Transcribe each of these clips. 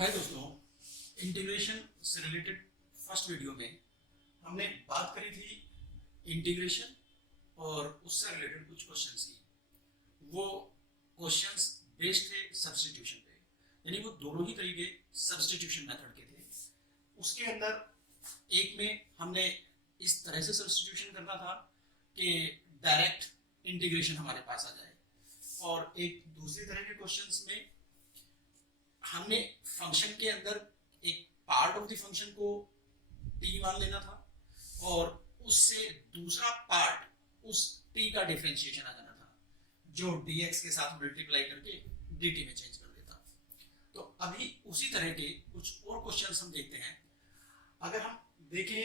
हाय दोस्तों, इंटीग्रेशन से related first video में हमने बात करी थी इंटीग्रेशन और उससे रिलेटेड कुछ क्वेश्चंस की। वो क्वेश्चंस बेस्ड थे सब्स्टिट्यूशन पे, यानी वो दोनों ही तरीके सब्स्टिट्यूशन मेथड के थे। उसके अंदर एक में हमने इस तरह से सब्स्टिट्यूशन करना था कि डायरेक्ट इंटीग्रेशन हमारे पास आ जाए, और एक दूसरी तरह के क्वेश्चंस में हमने फंक्शन के अंदर एक पार्ट ऑफ द फंक्शन को t मान लेना था और उससे दूसरा पार्ट उस t का डिफरेंशिएशन आ जाना था, जो dx के साथ मल्टीप्लाई करके dt में चेंज कर देता। तो अभी उसी तरह के कुछ और क्वेश्चंस हम देखते हैं। अगर हम देखें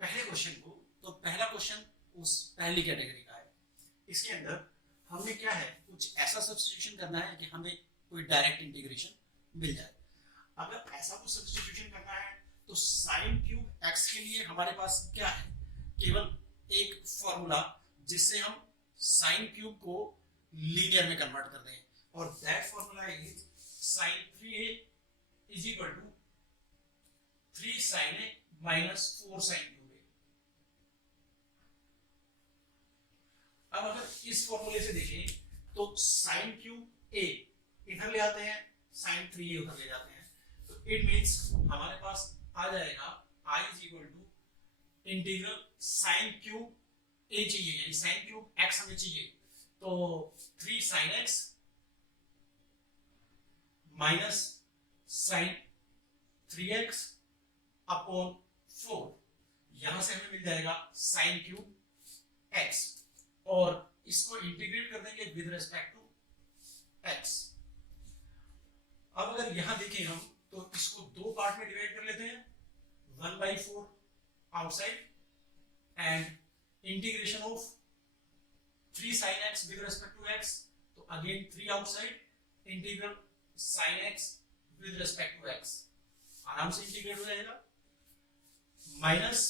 पहले क्वेश्चन को, तो पहला क्वेश्चन उस पहली कैटेगरी का है। इसके अंदर हमें क्या है, कुछ ऐसा सब्स्टिट्यूशन करना है कि हमें कोई डायरेक्ट इंटीग्रेशन मिल जाए। अगर ऐसा कुछ सब्स्टिट्यूशन करना है तो साइन क्यूब एक्स के लिए हमारे पास क्या है, केवल एक फॉर्मूला जिससे हम साइन क्यूब को लीनियर में कन्वर्ट कर दें, और that formula is sine 3a is equal to 3 sin a minus 4 sin cube a। अब अगर इस फॉर्मूले से देखें तो साइन क्यूब a इधर ले आते हैं, साइन 3a उधर ले जाते हैं, तो इट मींस हमारे पास आ जाएगा i is equal to integral sine cube a चाहिए, यानी साइन क्यूब x हमें चाहिए, तो 3 sin x minus sine 3x upon 4, यहां से हमें मिल जाएगा साइन क्यूब x, और इसको इंटीग्रेट कर देंगे विद रेस्पेक्ट टू x। अब अगर यहां देखें हम तो इसको दो पार्ट में डिवाइड कर लेते हैं, 1/4 outside and integration of 3 sin x with respect to x, तो again 3 outside, integral sin x with respect to x, आराम से इंटीग्रेट हो जाएगा, minus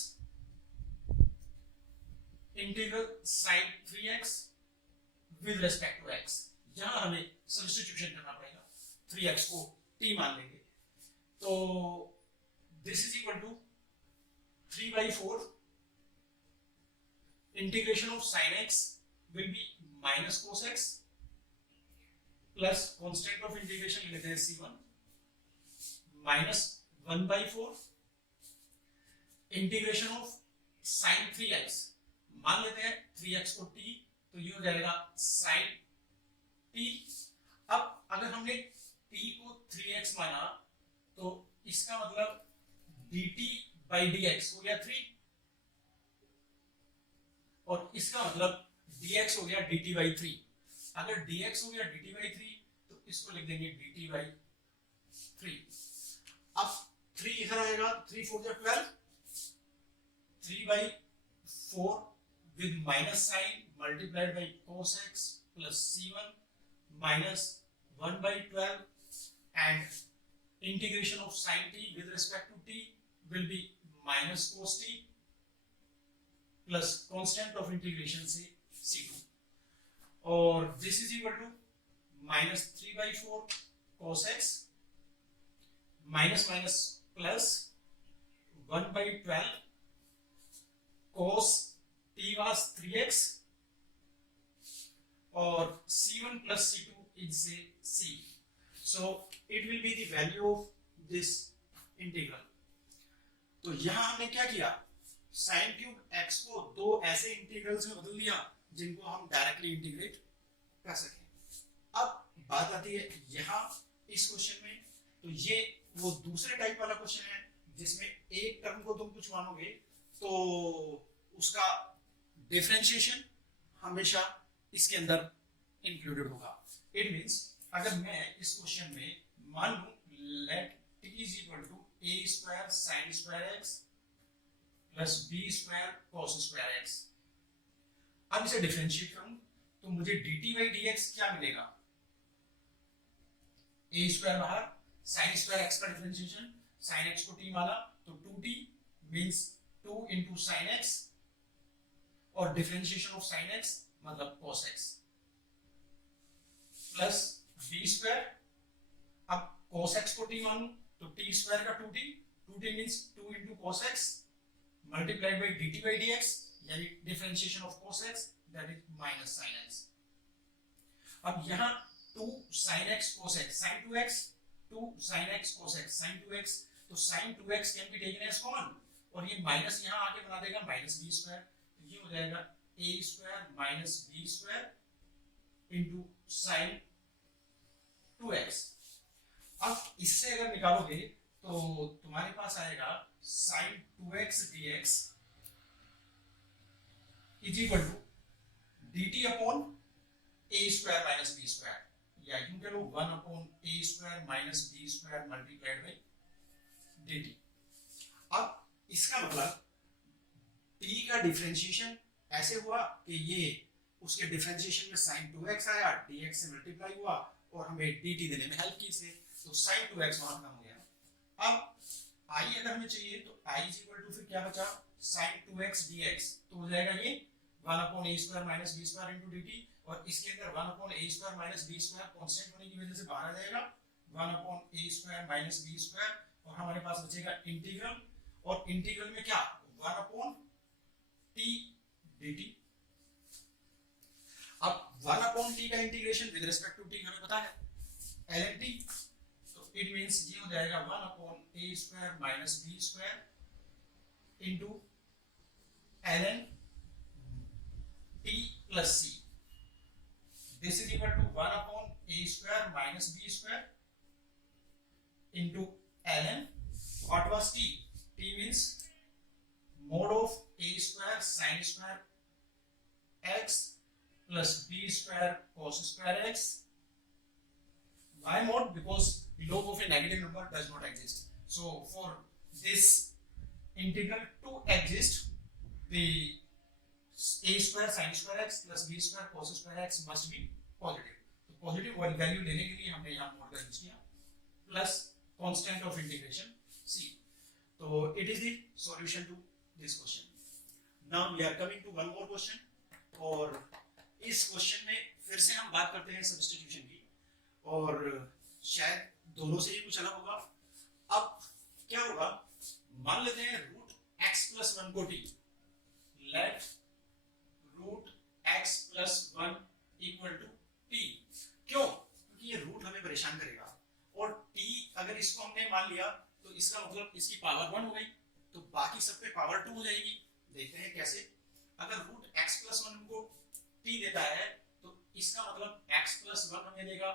integral sin 3x with respect to x, जहां हमें सब्स्टिट्यूशन करना पड़ेगा, 3x को t मान लेंगे, तो this is equal to 3/4 integration of sin x will be minus cos x plus constant of integration लेते हैं c1 minus 1/4 integration of sin 3x, मान लेते हैं 3x को t, तो ये हो जाएगा sin t। अब अगर हमने t को 3x माना तो इसका मतलब dt by dx हो गया 3, और इसका मतलब dx हो गया dt by 3। अगर dx हो गया dt by 3 तो इसको लिख देंगे dt by 3। अब 3 इधर आएगा, 3 4 12, 3/4 with minus sign multiplied by cos x plus c1 minus 1/12, and integration of sin t with respect to t will be minus cos t plus constant of integration से c2, और this is equal to minus 3/4 cos x minus minus plus 1/12 cos t was 3x, और c1 plus c2 is c, so it will be the value of this integral। तो यहां हमने क्या किया, sin cube x को दो ऐसे integrals में बदल दिया जिनको हम डायरेक्टली इंटीग्रेट कर सकें। अब बात आती है यहां इस क्वेश्चन में, तो ये वो दूसरे टाइप वाला क्वेश्चन है जिसमें एक टर्म को तुम कुछ मानोगे तो उसका डिफरेंशिएशन हमेशा इसके अंदर इंक्लूडेड होगा। इट मींस अगर मैं इस क्वेश्चन में मान लूं let t is equal to a square sin square x plus b square cos square x, अब इसे डिफरेंशिएट करूं तो मुझे dt by dx क्या मिलेगा, a स्क्वायर बाहर, sin स्क्वायर x का डिफरेंशिएशन, sin x को t माना तो 2t means 2 into sin x, और डिफरेंशिएशन ऑफ sin x मतलब cos x plus b square, अब cos x को t मानूं तो टी स्क्वायर का 2t means 2 into cos x multiplied by dt by dx, यानी differentiation of cos x, that is minus sin x। अब यहाँ 2 sin x cos x, sin 2x 2 sin x cos x, sin 2x, तो sin 2x can be taken as common, और ये minus यहाँ आके बना देगा माइनस बी स्क्वायर, तो ये हो जाएगा a square minus b square into sine 2x। अब इससे अगर निकालोगे तो तुम्हारे पास आएगा sin 2x dx is equal to dt upon a square minus b square, या यूं कह लो 1 upon a square minus b square multiplied by dt। अब इसका मतलब t का डिफरेंशिएशन ऐसे हुआ कि ये उसके डिफरेंशिएशन में sin 2x आया, dx से मल्टीप्लाई हुआ और हमें dt देने में हेल्प की इससे, तो sin 2x वहां खत्म हो गया। अब i अगर हमें चाहिए तो i इज इक्वल टू फिर क्या बचा sin 2x dx, तो हो जाएगा ये 1 upon a square minus b square into dt, और इसके अंदर 1 upon a square minus b square constant होने की वजह से बाहर आ जाएगा 1 upon a square minus b square, और हमारे पास बचेगा इंटीग्रल, और इंटीग्रल में क्या 1 अपॉन t dt। अब 1 अपॉन t का integration with respect to t हमें पता है ln t, तो इट मींस ये हो जाएगा 1 upon a square minus b square into ln t plus c, this is equal to 1 upon a square minus b square into ln what was t, t means mod of a square sin square x plus b square cos square x। Why mod? Because the log of a negative number does not exist. So for this integral to exist, the a square sin square x plus b square cos square x must be positive. तो positive value लेने के लिए हमने यहाँ mod का use किया, plus constant of integration c। तो it is the solution to this question. Now we are coming to one more question, और इस क्वेश्चन में फिर से हम बात करते हैं सब्स्टिट्यूशन की, और शायद दोनों से ही कुछ अलग होगा। अब क्या होगा, मान लेते हैं रूट x प्लस 1 को t, let root x plus 1 equal to t। क्यों? क्योंकि ये रूट हमें परेशान करेगा, और t अगर इसको हमने मान लिया तो इसका मतलब इसकी पावर 1 हो गई, तो बाकी सब पे पावर 2 हो जाएगी। देखते हैं कैसे। अगर रूट x प्लस 1 को t देता है तो इसका मतलब x प्लस 1 हमें देगा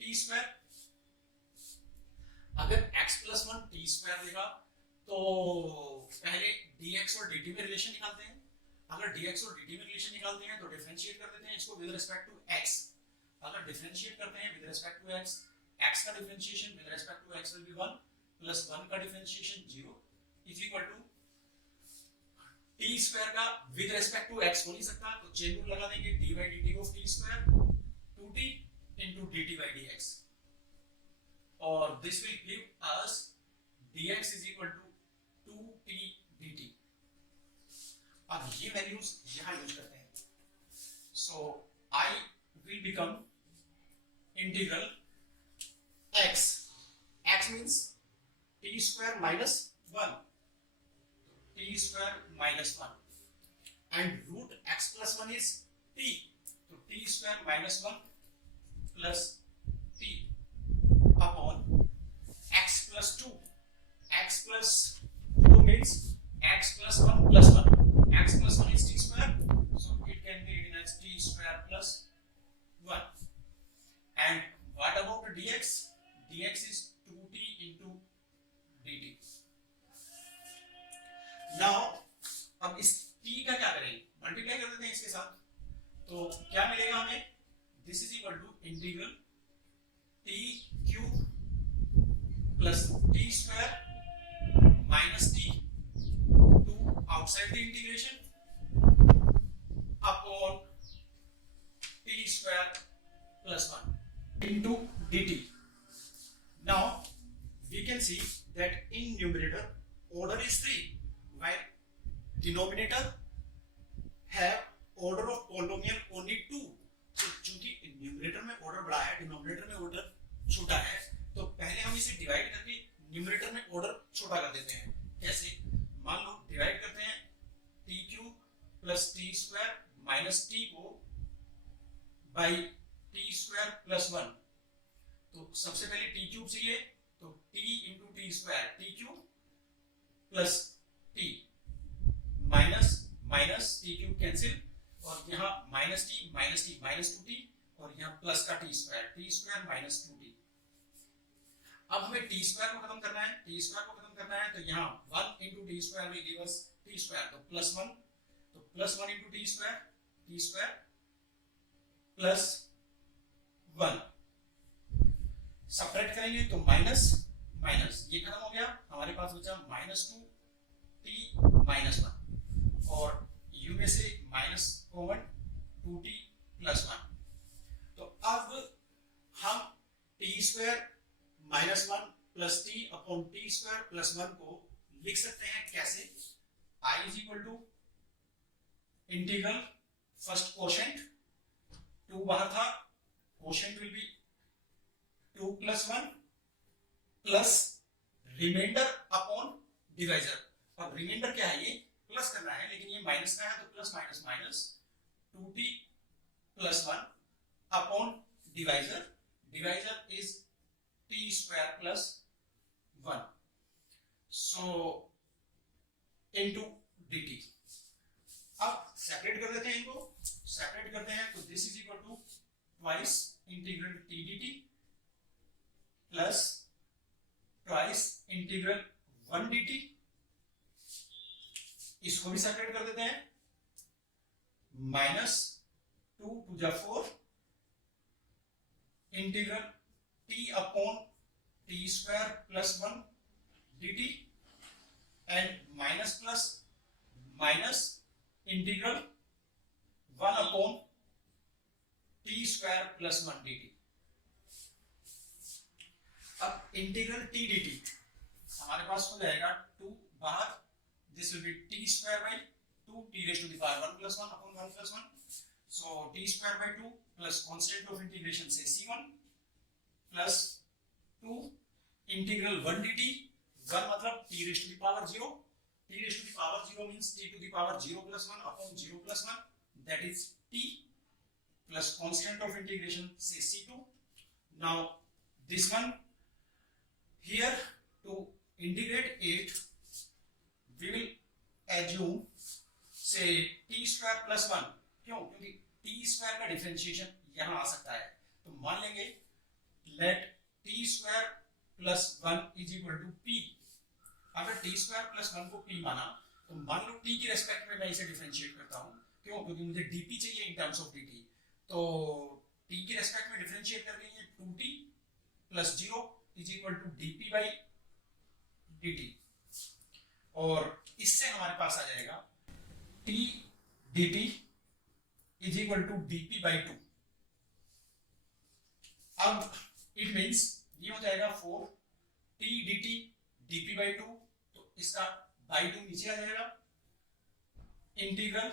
t स्क्वायर। अगर x प्लस 1 t स्क्वायर देगा तो पहले dx और dt में रिलेशन निकालते हैं। अगर dx और dt में रिलेशन निकालते हैं तो डिफरेंशिएट कर देते हैं इसको विद रिस्पेक्ट टू x। अगर डिफरेंशिएट करते हैं with respect to x, x का differentiation with respect to x will be 1 plus 1 का differentiation 0 is equal to t square का विद रिस्पेक्ट टू x हो नहीं सकता, तो चेन रूल लगा देंगे d by dt of t square 2t into dt by dx, और this will give us dx is equal to 2t dt। अब ये वैल्यूज यहां यूज करते हैं, so I will become integral x, x means t square minus 1, t square minus 1, and root x plus 1 is t, so t square minus 1 plus t upon x plus 2, x plus 2 means x plus 1 plus 1, x plus 1 is t square, so it can be written as t square plus 1, and what about dx? dx is 2t into dt। Now अब इस t का क्या करेंगे, multiply कर देते हैं इसके साथ, तो क्या मिलेगा हमें, this is equal to integral t cube plus t square minus t two outside the integration upon t square plus 1 into dt। Now we can see that in numerator order is 3, while denominator have order of polynomial only 2। तो चूंकि numerator में order बड़ा है, denominator में order छोटा है, तो पहले हम इसे डिवाइड करके न्यूमरेटर में ऑर्डर छोटा कर देते हैं। कैसे? मान लो डिवाइड करते हैं T cube plus T square minus T को बाई टी स्क्वायर प्लस 1। तो सबसे पहले टी क्यूब चाहिए, तो T into T square, T cube plus T minus minus T cube cancel, और यहाँ माइनस टी माइनस 2t, और यहाँ प्लस का टी स्क्वायर माइनस 2t। अब हमें टी स्क्वायर को खत्म करना है, तो यहाँ 1 into T square will give us T square, तो प्लस 1, तो plus 1 into T square plus 1। Subtract करेंगे तो माइनस माइनस, ये खत्म हो गया, हमारे पास बचा माइनस 2t माइनस 1, और u में से माइनस कॉमन 2t प्लस 1। तो अब हम t square minus 1 plus t upon t square plus 1 को लिख सकते हैं कैसे? I is equal to integral first quotient, 2 बाहर था, quotient will be 2 plus 1 plus remainder upon divisor. अब रिमाइंडर क्या है? ये प्लस करना है, लेकिन ये माइनस का है, तो plus minus minus 2t plus 1 upon divisor, divisor is t square plus 1, so into dt। अब सेपरेट कर देते हैं, तो this is equal to twice integral t dt plus twice integral 1 dt। इसको भी सेपरेट कर देते हैं, माइनस 2 टू जा 4 integral t upon t square plus 1 dt, and minus plus minus integral 1 upon t square plus 1 dt। अब integral t dt हमारे पास हो जाएगा 2 बाहर, this will be t square by 2 t raised to the power 1 plus 1 upon 1 plus 1, so t square by 2 plus constant of integration say c1 plus 2 integral 1 dt, 1 मतलब t raised to the power 0, t raised to the power 0 means t to the power 0 plus 1 upon 0 plus 1, that is t, plus constant of integration say c2. Now this one here, to integrate it we will assume say t square plus 1, क्यों? क्योंकि t square का differentiation यहां आ सकता है, तो मान लेंगे let t square plus 1 is equal to p। अगर t square plus 1 को p माना, तो मान लो t की रेस्पेक्ट में मैं इसे डिफरेंशिएट करता हूं, क्यों? क्योंकि मुझे dp चाहिए इन टर्म्स ऑफ dt, तो t की रेस्पेक्ट में डिफरेंशिएट करके ये 2t plus 0 is equal to dp by dt, और इससे हमारे पास आ जाएगा t dt is equal to dp by 2। अब इट मींस ये हो जाएगा 4 t dt dp by 2, तो इसका by 2 नीचे आ जाएगा, इंटीग्रल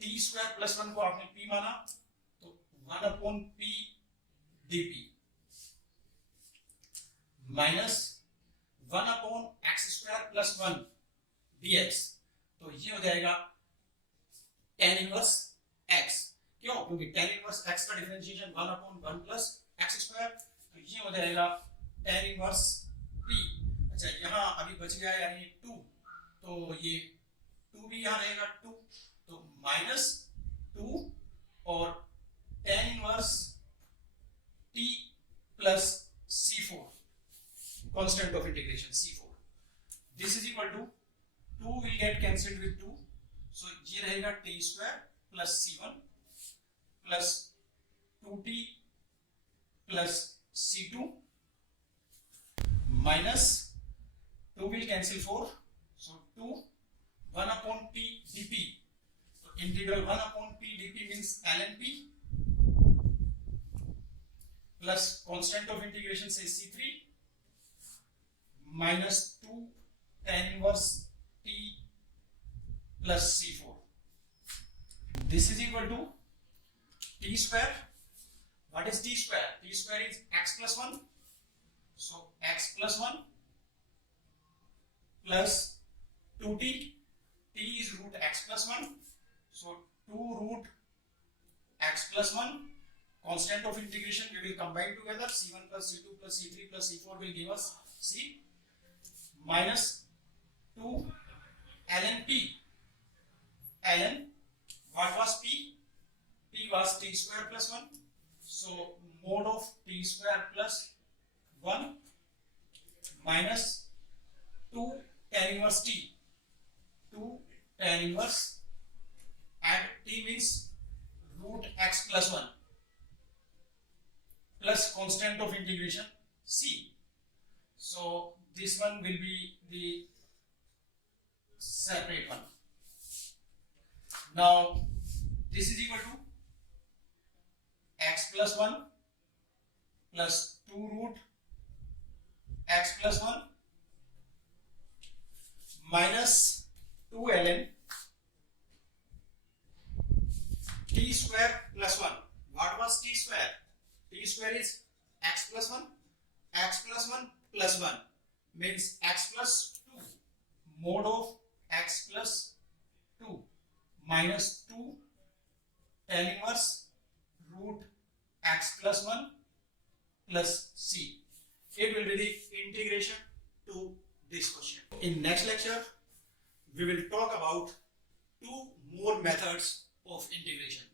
t स्क्वायर प्लस 1 को आपने p माना, तो 1 upon p dp minus 1 upon x square plus 1 dx, तो ये हो जाएगा tan इनवर्स x, क्यों? क्योंकि tan इनवर्स x का differentiation 1 upon 1 plus x square, तो ये हो जाएगा tan इनवर्स p। अच्छा, यहाँ अभी बच गया यानी 2, तो ये 2 भी यहाँ रहेगा 2, तो माइनस 2 और tan inverse t plus c4 constant of integration c4, this is equal to 2 will get cancelled with 2, so ये रहेगा t square plus c1 plus 2t plus c2 minus 2 will cancel 4, so 2 1 upon p dp, so integral 1 upon p dp means ln p plus constant of integration say c3 minus 2 tan inverse t plus c4, this is equal to t square. What is t square? T square is x plus 1 So x plus 1 plus 2t, t is root x plus 1, so 2 root x plus 1, constant of integration we will combine together, c1 plus c2 plus c3 plus c4 will give us c, minus 2 ln p. ln what was p? P was t square plus 1, so mod of t square plus 1 minus 2 tan inverse t, 2 tan inverse, and t means root x plus 1 plus constant of integration c. So this one will be the separate one. Now this is equal to x plus 1 plus 2 root x plus 1 minus 2 ln t square plus 1. What was t square? T square is x plus 1, x plus 1 plus 1 means x plus 2 mod of x plus 2 minus 2 tan inverse root x plus 1 plus c. It will be the integration to this question. In next lecture, we will talk about 2 more methods of integration.